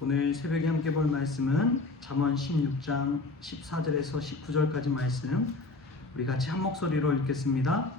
오늘 새벽에 함께 볼 말씀은 잠언 16장 14절에서 19절까지 말씀, 우리 같이 한 목소리로 읽겠습니다.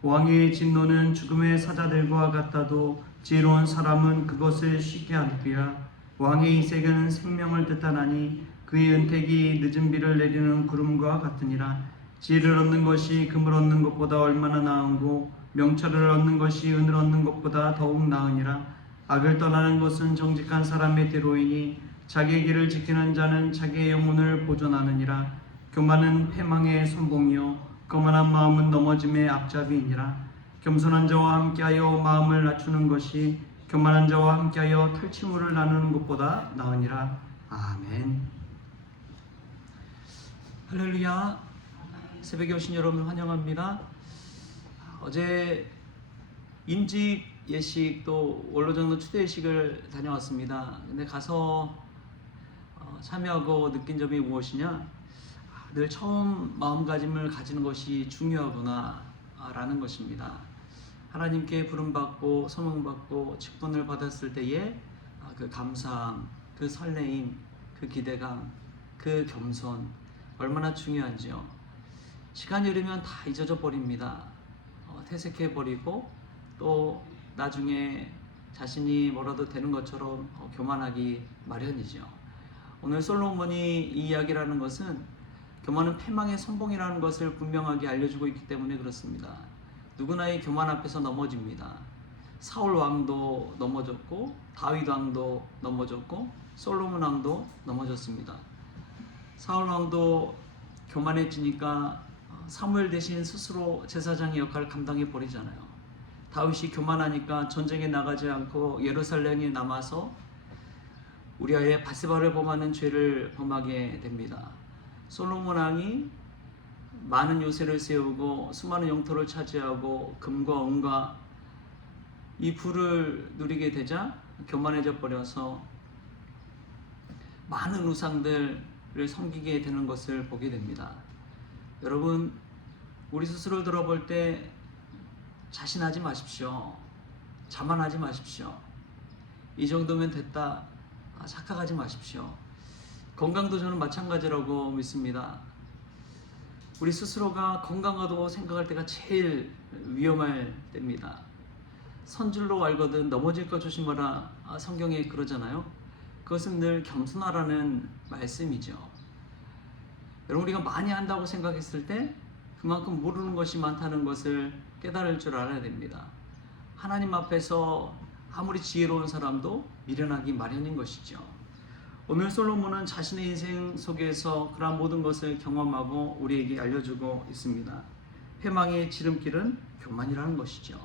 왕의 진노는 죽음의 사자들과 같다도 지혜로운 사람은 그것을 쉽게 안으리라. 왕의 이색은 생명을 뜻하나니 그의 은택이 늦은 비를 내리는 구름과 같으니라. 지혜를 얻는 것이 금을 얻는 것보다 얼마나 나은고 명철을 얻는 것이 은을 얻는 것보다 더욱 나으니라. 악을 떠나는 것은 정직한 사람의 대로이니 자기의 길을 지키는 자는 자기의 영혼을 보존하느니라. 교만은 패망의 선봉이요 거만한 마음은 넘어짐의 앞잡이이니라. 겸손한 자와 함께하여 마음을 낮추는 것이 교만한 자와 함께하여 탈취물을 나누는 것보다 나으니라. 아멘. 할렐루야. 새벽에 오신 여러분 환영합니다. 어제 임직 예식 또 원로정도 추대 예식을 다녀왔습니다. 근데 가서 참여하고 느낀 점이 무엇이냐? 늘 처음 마음가짐을 가지는 것이 중요하구나 라는 것입니다. 하나님께 부름받고 소명받고 직분을 받았을 때의 그 감사함, 그 설레임, 그 기대감, 그 겸손 얼마나 중요한지요. 시간이 흐르면 다 잊어져 버립니다. 퇴색해 버리고 또 나중에 자신이 뭐라도 되는 것처럼 교만하기 마련이죠. 오늘 솔로몬이 이 이야기라는 것은 교만은 패망의 선봉이라는 것을 분명하게 알려주고 있기 때문에 그렇습니다. 누구나 이 교만 앞에서 넘어집니다. 사울 왕도 넘어졌고 다윗 왕도 넘어졌고 솔로몬 왕도 넘어졌습니다. 사울 왕도 교만해지니까 사무엘 대신 스스로 제사장의 역할을 감당해 버리잖아요. 다윗이 교만하니까 전쟁에 나가지 않고 예루살렘에 남아서 우리아의 바세바를 범하는 죄를 범하게 됩니다. 솔로몬 왕이 많은 요새를 세우고 수많은 영토를 차지하고 금과 은과 이 부를 누리게 되자 교만해져 버려서 많은 우상들을 섬기게 되는 것을 보게 됩니다. 여러분, 우리 스스로 들어볼 때 자신하지 마십시오. 자만하지 마십시오. 이 정도면 됐다 착각하지 마십시오. 건강도 저는 마찬가지라고 믿습니다. 우리 스스로가 건강하다고 생각할 때가 제일 위험할 때입니다. 선줄로 알거든 넘어질까 조심하라 성경에 그러잖아요. 그것은 늘 겸손하라는 말씀이죠. 여러분, 우리가 많이 한다고 생각했을 때 그만큼 모르는 것이 많다는 것을 깨달을 줄 알아야 됩니다. 하나님 앞에서 아무리 지혜로운 사람도 미련하기 마련인 것이죠. 오늘 솔로몬은 자신의 인생 속에서 그러한 모든 것을 경험하고 우리에게 알려주고 있습니다. 패망의 지름길은 교만이라는 것이죠.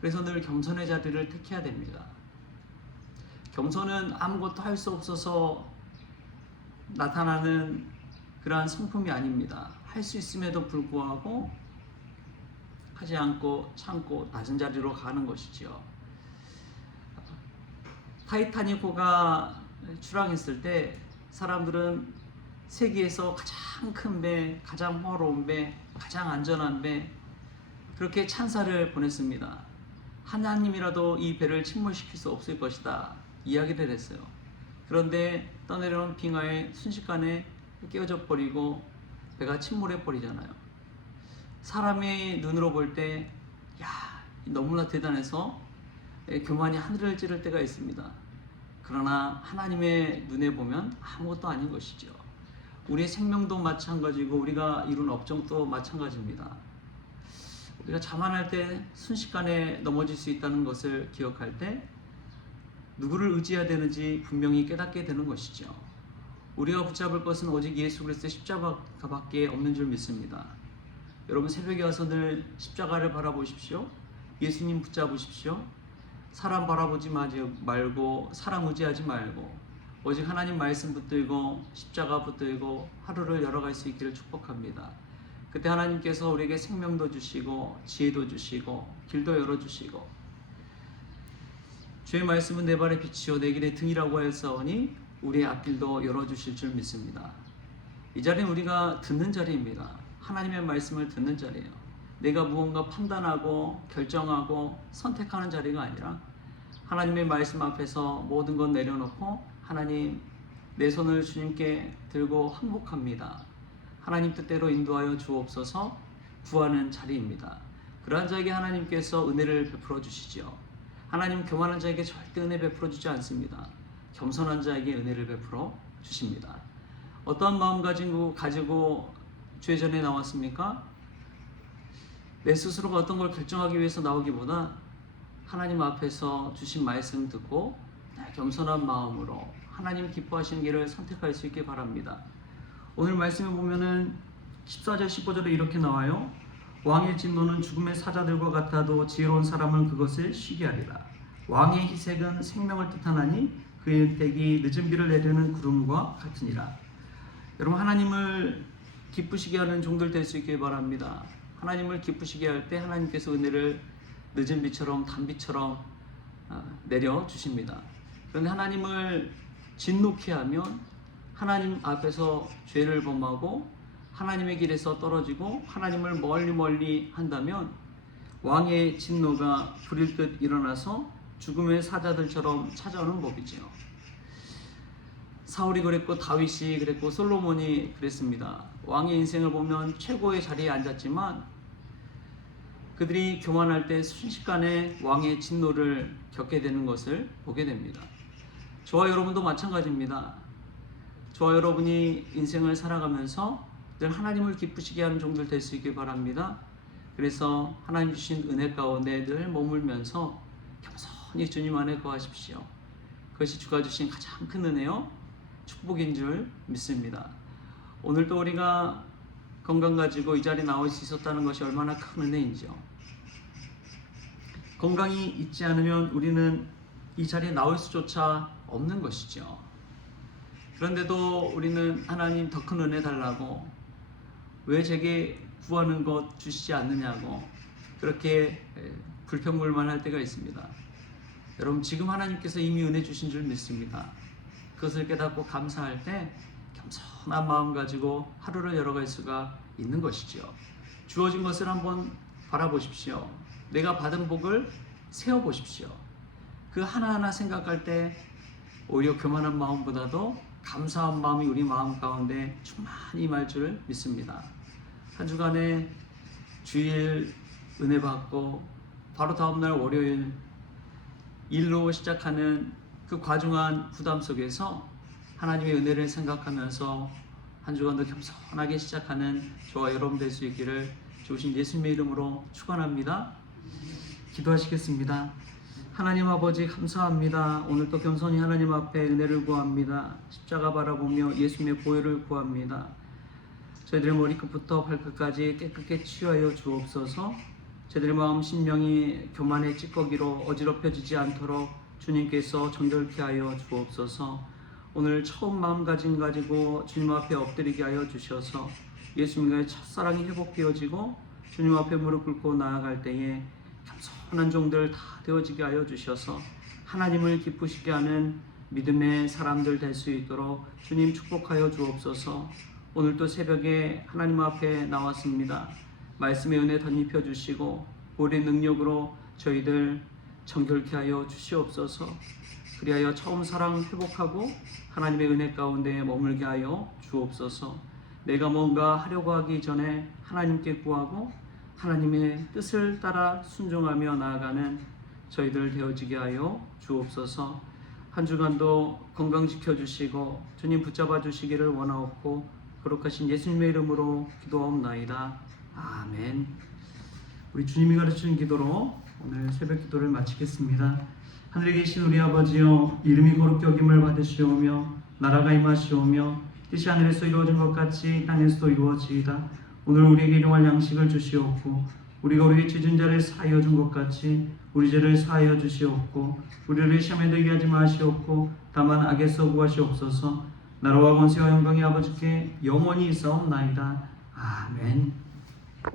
그래서 늘 겸손의 자리를 택해야 됩니다. 겸손은 아무것도 할 수 없어서 나타나는 그러한 성품이 아닙니다. 할 수 있음에도 불구하고 하지 않고 참고 낮은 자리로 가는 것이죠. 타이타닉호가 출항했을 때 사람들은 세계에서 가장 큰 배, 가장 호화로운 배, 가장 안전한 배, 그렇게 찬사를 보냈습니다. 하나님이라도 이 배를 침몰시킬 수 없을 것이다 이야기를 했어요. 그런데 떠내려온 빙하에 순식간에 깨어져 버리고 배가 침몰해 버리잖아요. 사람의 눈으로 볼 때 너무나 대단해서 교만이 하늘을 찌를 때가 있습니다. 그러나 하나님의 눈에 보면 아무것도 아닌 것이죠. 우리의 생명도 마찬가지고 우리가 이룬 업적도 마찬가지입니다. 우리가 자만할 때 순식간에 넘어질 수 있다는 것을 기억할 때 누구를 의지해야 되는지 분명히 깨닫게 되는 것이죠. 우리가 붙잡을 것은 오직 예수 그리스도의 십자가밖에 없는 줄 믿습니다. 여러분, 새벽에 와서 늘 십자가를 바라보십시오. 예수님 붙잡으십시오. 사람 바라보지 말고 사람 의지하지 말고 오직 하나님 말씀 붙들고 십자가 붙들고 하루를 열어갈 수 있기를 축복합니다. 그때 하나님께서 우리에게 생명도 주시고 지혜도 주시고 길도 열어주시고 주의 말씀은 내 발의 빛이요 내 길의 등이라고 하였사오니 우리의 앞길도 열어주실 줄 믿습니다. 이 자리는 우리가 듣는 자리입니다. 하나님의 말씀을 듣는 자리예요. 내가 무언가 판단하고 결정하고 선택하는 자리가 아니라 하나님의 말씀 앞에서 모든 것 내려놓고 하나님 내 손을 주님께 들고 항복합니다. 하나님 뜻대로 인도하여 주옵소서. 구하는 자리입니다. 그러한 자에게 하나님께서 은혜를 베풀어 주시지요. 하나님 교만한 자에게 절대 은혜 베풀어 주지 않습니다. 겸손한 자에게 은혜를 베풀어 주십니다. 어떠한 마음 가지고 주의 전에 나왔습니까? 내 스스로가 어떤 걸 결정하기 위해서 나오기보다 하나님 앞에서 주신 말씀 듣고 겸손한 마음으로 하나님 기뻐하시는 길을 선택할 수 있길 바랍니다. 오늘 말씀에 보면은 14절 15절에 이렇게 나와요. 왕의 진노는 죽음의 사자들과 같아도 지혜로운 사람은 그것을 쉬게 하리라. 왕의 희색은 생명을 뜻하나니 그의 댁이 늦은 비를 내리는 구름과 같으니라. 여러분, 하나님을 기쁘시게 하는 종들 될 수 있길 바랍니다. 하나님을 기쁘시게 할 때 하나님께서 은혜를 늦은 비처럼 단비처럼 내려주십니다. 그런데 하나님을 진노케 하면 하나님 앞에서 죄를 범하고 하나님의 길에서 떨어지고 하나님을 멀리 한다면 왕의 진노가 불일 듯 일어나서 죽음의 사자들처럼 찾아오는 법이지요. 사울이 그랬고 다윗이 그랬고 솔로몬이 그랬습니다. 왕의 인생을 보면 최고의 자리에 앉았지만 그들이 교만할 때 순식간에 왕의 진노를 겪게 되는 것을 보게 됩니다. 저와 여러분도 마찬가지입니다. 저와 여러분이 인생을 살아가면서 늘 하나님을 기쁘시게 하는 종들 될 수 있길 바랍니다. 그래서 하나님 주신 은혜 가운데 늘 머물면서 겸손히 주님 안에 거하십시오. 그것이 주가 주신 가장 큰 은혜요 축복인 줄 믿습니다. 오늘도 우리가 건강 가지고 이 자리에 나올 수 있었다는 것이 얼마나 큰 은혜인지요. 건강이 있지 않으면 우리는 이 자리에 나올 수조차 없는 것이죠. 그런데도 우리는 하나님 더 큰 은혜 달라고, 왜 제게 구하는 것 주시지 않느냐고 그렇게 불평불만할 때가 있습니다. 여러분, 지금 하나님께서 이미 은혜 주신 줄 믿습니다. 그것을 깨닫고 감사할 때 겸손한 마음 가지고 하루를 열어갈 수가 있는 것이지요. 주어진 것을 한번 바라보십시오. 내가 받은 복을 세어보십시오. 그 하나하나 생각할 때 오히려 교만한 마음보다도 감사한 마음이 우리 마음 가운데 충만히 임할 줄 믿습니다. 한 주간에 주일 은혜 받고 바로 다음날 월요일 일로 시작하는 그 과중한 부담 속에서 하나님의 은혜를 생각하면서 한 주간도 겸손하게 시작하는 저와 여러분 될 수 있기를 주신 예수님의 이름으로 축원합니다. 기도하시겠습니다. 하나님 아버지, 감사합니다. 오늘도 겸손히 하나님 앞에 은혜를 구합니다. 십자가 바라보며 예수님의 보혈을 구합니다. 저희들의 머리끝부터 발끝까지 깨끗게 치유하여 주옵소서. 저희들의 마음 심령이 교만의 찌꺼기로 어지럽혀지지 않도록 주님께서 정결케 하여 주옵소서. 오늘 처음 마음가짐 가지고 주님 앞에 엎드리게 하여 주셔서 예수님과의 첫사랑이 회복되어지고 주님 앞에 무릎 꿇고 나아갈 때에 겸손한 종들 다 되어지게 하여 주셔서 하나님을 기쁘시게 하는 믿음의 사람들 될 수 있도록 주님 축복하여 주옵소서. 오늘도 새벽에 하나님 앞에 나왔습니다. 말씀의 은혜 덧입혀 주시고 우리 능력으로 저희들 정결케 하여 주시옵소서. 그리하여 처음 사랑 회복하고 하나님의 은혜 가운데 머물게 하여 주옵소서. 내가 뭔가 하려고 하기 전에 하나님께 구하고 하나님의 뜻을 따라 순종하며 나아가는 저희들 되어지게 하여 주옵소서. 한 주간도 건강 지켜주시고 주님 붙잡아 주시기를 원하옵고 거룩하신 예수님의 이름으로 기도하옵나이다. 아멘. 우리 주님이 가르치는 기도로 오늘 새벽 기도를 마치겠습니다. 하늘에 계신 우리 아버지여, 이름이 거룩히 여김을 받으시오며 나라가 임하시오며 뜻이 하늘에서 이루어진 것 같이 땅에서도 이루어지이다. 오늘 우리에게 일용할 양식을 주시옵고 우리가 우리의 찢은 자를 사하여 준 것 같이 우리 죄를 사하여 주시옵고 우리를 시험에 들게 하지 마시옵고 다만 악에서 구하시옵소서. 나라와 권세와 영광이 아버지께 영원히 있사옵나이다. 아멘.